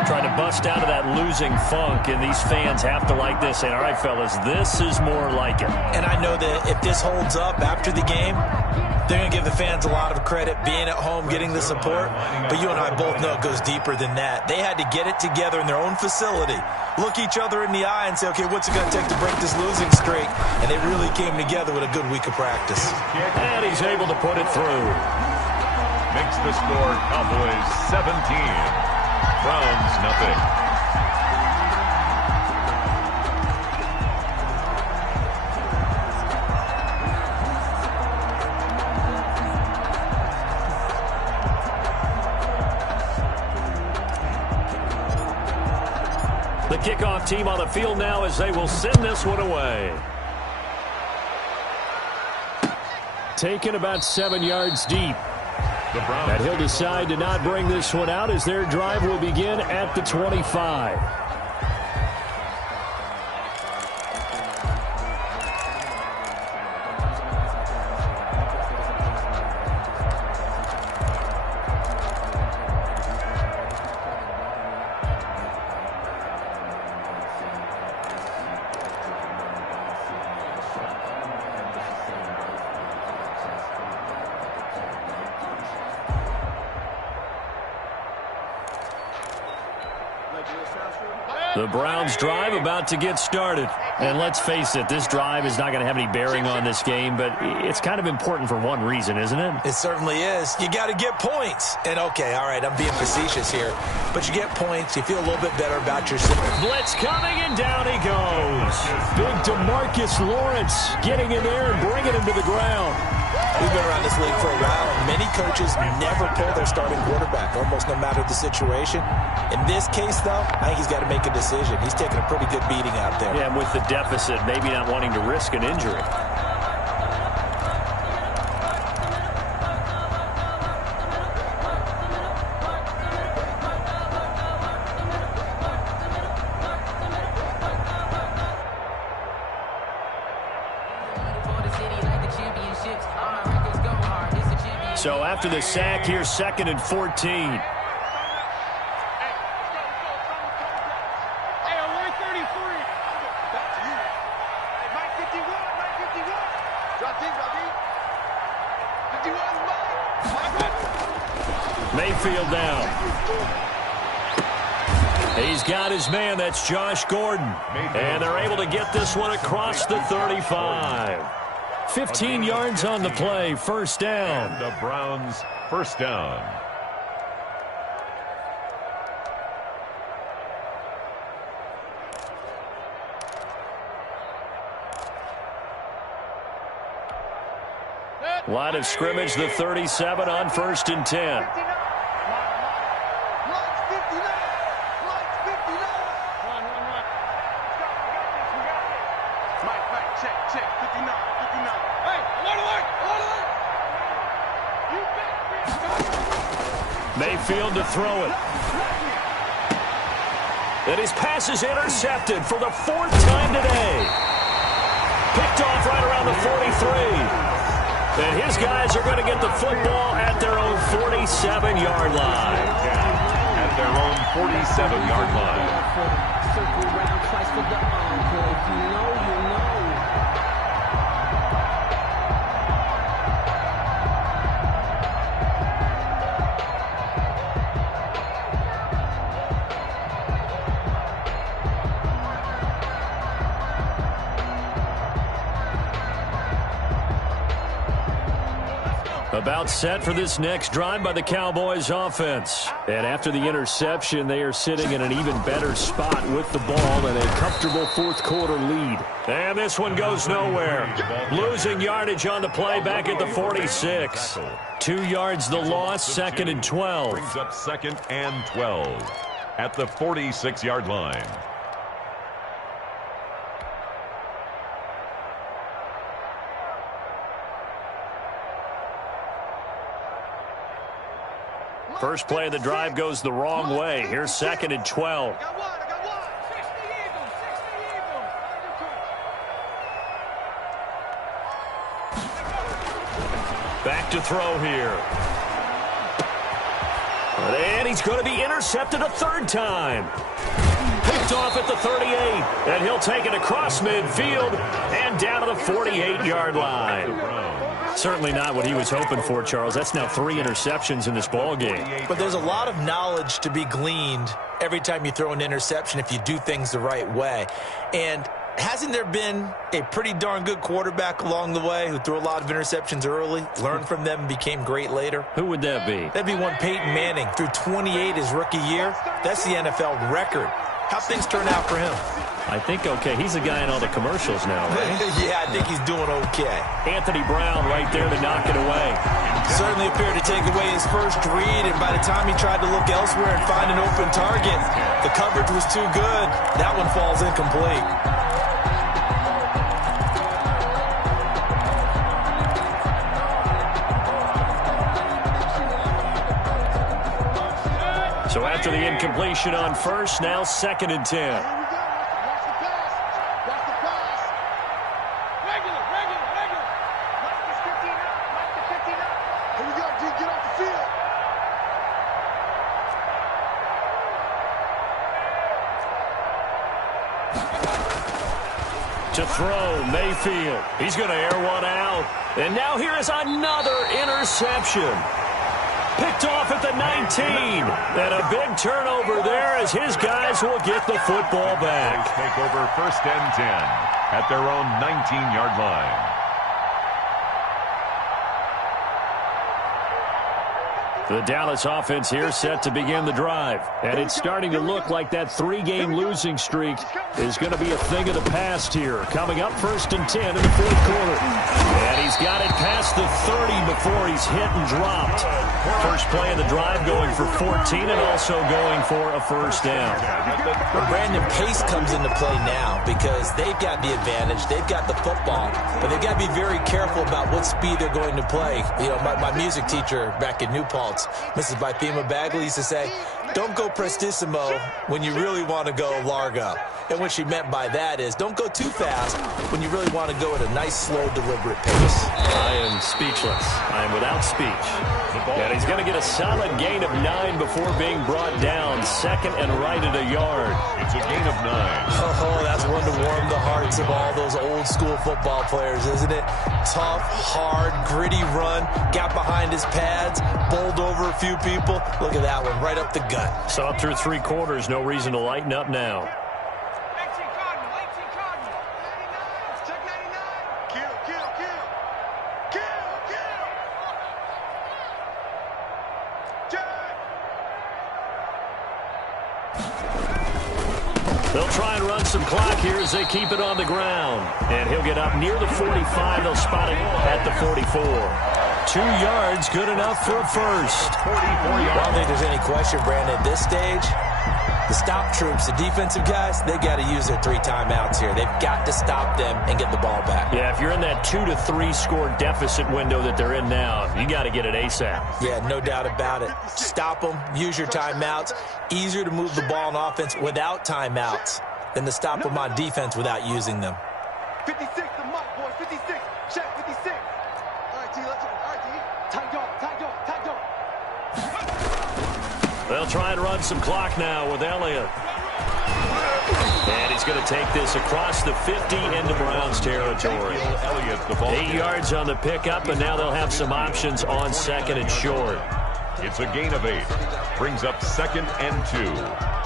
Trying to bust out of that losing funk, and these fans have to like this. Saying, all right, fellas, this is more like it. And I know that if this holds up after the game, they're going to give the fans a lot of credit, being at home, getting the support. But you and I both know it goes deeper than that. They had to get it together in their own facility, look each other in the eye and say, okay, what's it going to take to break this losing streak? And they really came together with a good week of practice. And he's able to put it through. Makes the score Cowboys 17, Browns nothing. The kickoff team on the field now as they will send this one away. Taken about 7 yards deep. And he'll decide to not bring this one out as their drive will begin at the 25. The Browns drive about to get started. And let's face it, this drive is not going to have any bearing on this game, but it's kind of important for one reason, isn't it? It certainly is. You got to get points. And, okay, all right, I'm being facetious here, but you get points. You feel a little bit better about yourself. Blitz coming, and down he goes. Big DeMarcus Lawrence getting in there and bringing him to the ground. We've been around this league for a while, and many coaches never pull their starting quarterback, almost no matter the situation. In this case, though, I think he's got to make a decision. He's taking a pretty good beating out there. Yeah, with the deficit, maybe not wanting to risk an injury. So after the sack, here's 2nd and 14. Mayfield down. He's got his man. That's Josh Gordon. And they're able to get this one across the 35. 15 yards on the play. First down. And the Browns first down. Line of scrimmage, the 37 on 1st and 10. Mayfield to throw it. And his pass is intercepted for the 4th time today. Picked off right around the 43. And his guys are going to get the football at their own 47-yard line. At their own 47-yard line. Circle around twice for the encore. If you know, you know. About set for this next drive by the Cowboys offense. And after the interception, they are sitting in an even better spot with the ball and a comfortable 4th quarter lead. And this one goes nowhere. Losing yardage on the play back at the 46. 2 yards the loss, 2nd and 12. Brings up 2nd and 12 at the 46-yard line. First play of the drive goes the wrong way. Here's 2nd and 12. Back to throw here. And he's going to be intercepted a 3rd time. Picked off at the 38. And he'll take it across midfield and down to the 48-yard line. Certainly not what he was hoping for, Charles. That's now 3 interceptions in this ball game. But there's a lot of knowledge to be gleaned every time you throw an interception if you do things the right way. And hasn't there been a pretty darn good quarterback along the way who threw a lot of interceptions early, learned from them, and became great later? Who would that be? That'd be one Peyton Manning. Threw 28 his rookie year. That's the NFL record. How things turn out for him? I think okay. He's a guy in all the commercials now, right? Yeah, I think he's doing okay. Anthony Brown right there to knock it away. Certainly appeared to take away his first read, and by the time he tried to look elsewhere and find an open target, the coverage was too good. That one falls incomplete. So after the incompletion on first, now 2nd and 10. To throw, Mayfield. He's going to air one out. And now here is another interception. Picked off at the 19. And a big turnover there as his guys will get the football back. Take over 1st and 10 at their own 19-yard line. The Dallas offense here set to begin the drive. And it's starting to look like that 3-game losing streak is going to be a thing of the past here. Coming up 1st and 10 in the 4th quarter. And he's got it past the 30 before he's hit and dropped. First play of the drive going for 14 and also going for a 1st down. Well, Brandon, pace comes into play now because they've got the advantage. They've got the football. But they've got to be very careful about what speed they're going to play. You know, my music teacher back in New Paltz, Mrs. Bythema Bagley, used to say, don't go prestissimo when you really want to go largo. And what she meant by that is don't go too fast when you really want to go at a nice, slow, deliberate pace. I am speechless. I am without speech. And he's going to get a solid gain of 9 before being brought down. 2nd and right at a yard. It's a gain of 9. Oh, that's one to warm the hearts of all those old-school football players, isn't it? Tough, hard, gritty run. Got behind his pads, bowled over a few people. Look at that one, right up the gut. So up through 3 quarters, no reason to lighten up now. They'll try and run some clock here as they keep it on the ground. And he'll get up near the 45. They'll spot it at the 44. 2 yards, good enough for a first. 44 yards. I don't think there's any question, Brandon, at this stage, the stop troops, the defensive guys, they got to use their 3 timeouts here. They've got to stop them and get the ball back. Yeah, if you're in that 2 to 3 score deficit window that they're in now, you got to get it ASAP. Yeah, no doubt about it. Stop them, use your timeouts. Easier to move the ball on offense without timeouts than to stop them on defense without using them. 56, the mark, boys. 56. Check, 56. All right, T, let's go. All right, T. Tight dog. They'll try and run some clock now with Elliott. And he's going to take this across the 50 into Browns territory. 8 yards on the pickup, and now they'll have some options on 2nd and short. It's a gain of 8. Brings up 2nd and 2.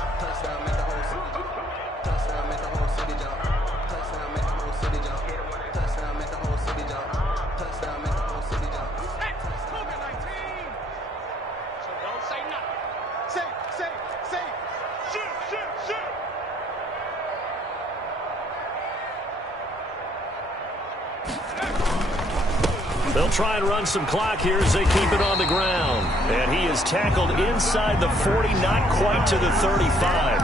They'll try and run some clock here as they keep it on the ground. And he is tackled inside the 40, not quite to the 35.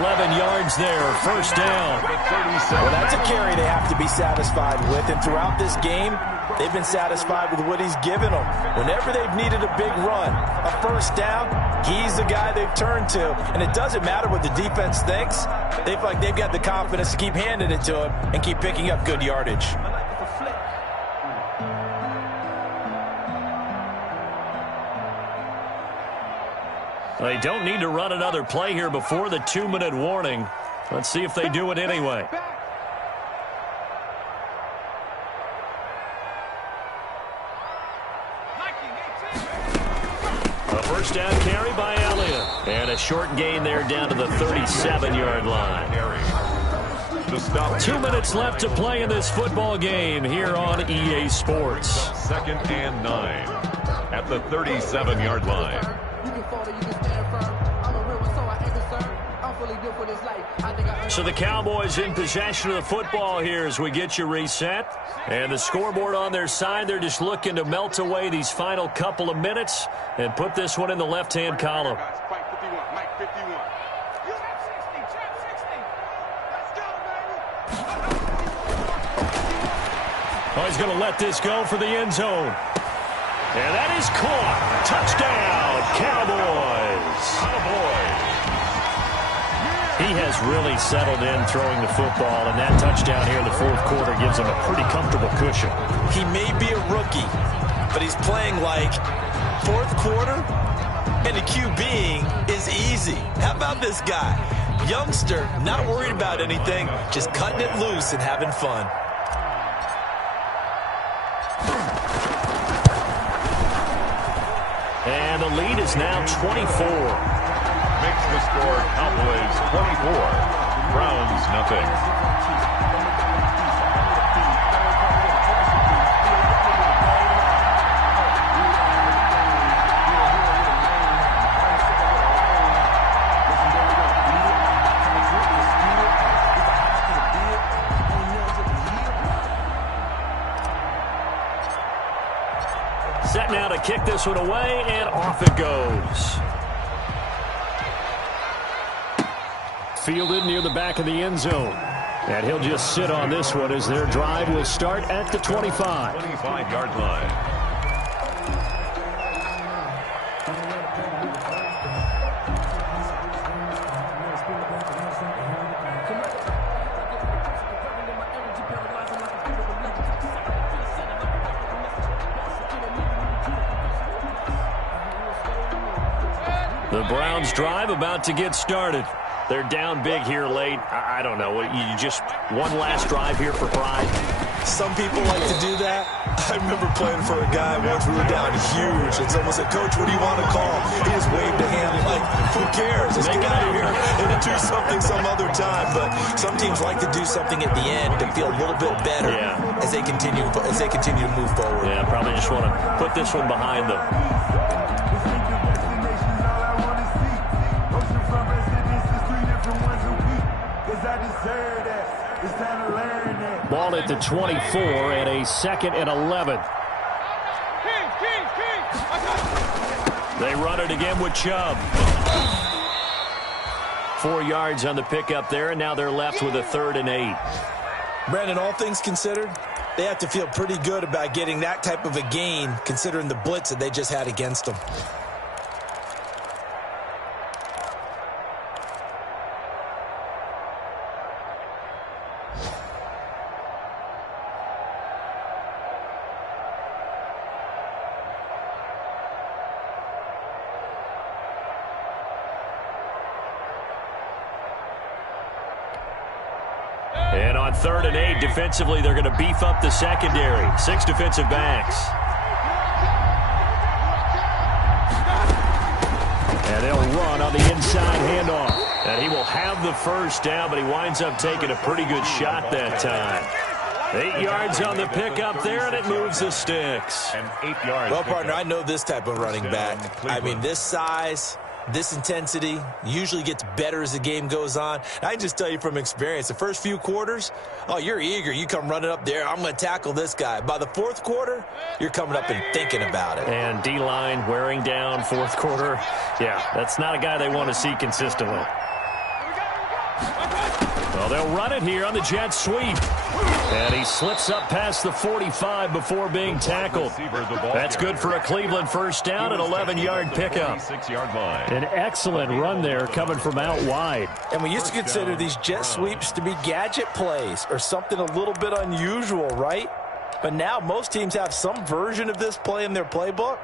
11 yards there, 1st down. Well, that's a carry they have to be satisfied with. And throughout this game, they've been satisfied with what he's given them. Whenever they've needed a big run, a 1st down, he's the guy they've turned to. And it doesn't matter what the defense thinks. They feel like they've got the confidence to keep handing it to him and keep picking up good yardage. They don't need to run another play here before the 2-minute warning. Let's see if they do it anyway. A 1st down carry by Elliott. And a short gain there down to the 37-yard line. 2 minutes left to play in this football game here on EA Sports. 2nd and 9 at the 37-yard line. You can fall or you can stand firm. I'm a real one, so I ain't concerned. So the Cowboys in possession of the football here as we get you reset. And the scoreboard on their side, they're just looking to melt away these final couple of minutes and put this one in the left-hand column. Oh, he's going to let this go for the end zone. And that is caught. Touchdown, Cowboys. He has really settled in throwing the football, and that touchdown here in the fourth quarter gives him a pretty comfortable cushion. He may be a rookie, but he's playing like fourth quarter, and the QBing is easy. How about this guy? Youngster, not worried about anything, just cutting it loose and having fun. And the lead is now 24. Makes the score Cowboys 24, Browns nothing. Set now to kick this one away, and off it goes. Fielded near the back of the end zone. And he'll just sit on this one as their drive will start at the 25. 25-yard line. The Browns drive about to get started. They're down big here late. I don't know. You just one last drive here for pride. Some people like to do that. I remember playing for a guy once. We were down huge, and someone said, "Coach, what do you want to call?" He just waved a hand like, "Who cares? Let's get out of here and do something some other time." But some teams like to do something at the end to feel a little bit better as they continue to move forward. Yeah, probably just want to put this one behind them. Ball at the 24 and a 2nd and 11. They run it again with Chubb. 4 yards on the pickup there, and now they're left with a 3rd and 8. Brandon, all things considered, they have to feel pretty good about getting that type of a gain considering the blitz that they just had against them. And on 3rd and 8, defensively, they're going to beef up the secondary. 6 defensive backs. And they'll run on the inside handoff. And he will have the first down, but he winds up taking a pretty good shot that time. 8 yards on the pickup there, and it moves the sticks. And 8 yards. Well, partner, I know this type of running back. I mean, this size, this intensity usually gets better as the game goes on. I can just tell you from experience, the first few quarters, oh, you're eager. You come running up there, I'm going to tackle this guy. By the fourth quarter, you're coming up and thinking about it. And D-line wearing down fourth quarter. Yeah, that's not a guy they want to see consistently. Well, they'll run it here on the jet sweep. And he slips up past the 45 before being tackled. That's good for a Cleveland first down, an 11-yard pickup. An excellent run there coming from out wide. And we used to consider these jet sweeps to be gadget plays or something a little bit unusual, right? But now most teams have some version of this play in their playbook.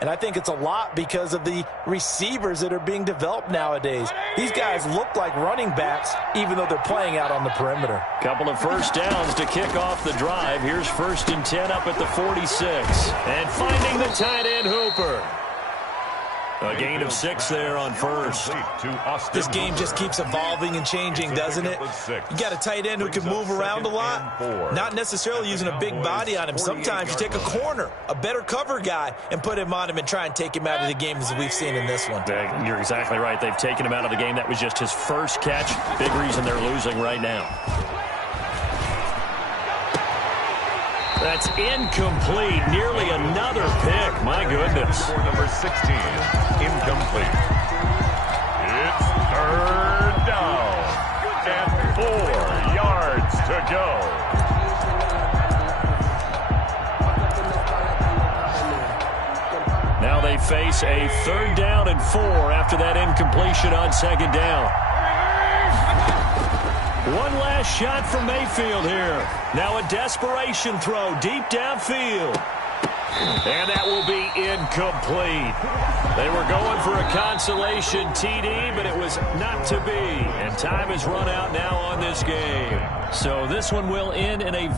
And I think it's a lot because of the receivers that are being developed nowadays. These guys look like running backs, even though they're playing out on the perimeter. Couple of first downs to kick off the drive. Here's 1st and 10 up at the 46. And finding the tight end Hooper. A gain of 6 there on first. This game just keeps evolving and changing, doesn't it? You got a tight end who can move around a lot, not necessarily using a big body on him. Sometimes you take a corner, a better cover guy, and put him on him and try and take him out of the game as we've seen in this one. You're exactly right. They've taken him out of the game. That was just his first catch. Big reason they're losing right now. That's incomplete. Nearly another pick. My goodness. For number 16, incomplete. It's third down. And 4 yards to go. Now they face a 3rd down and 4 after that incompletion on 2nd down. One last shot from Mayfield here. Now a desperation throw deep downfield. And that will be incomplete. They were going for a consolation TD, but it was not to be. And time has run out now on this game. So this one will end in a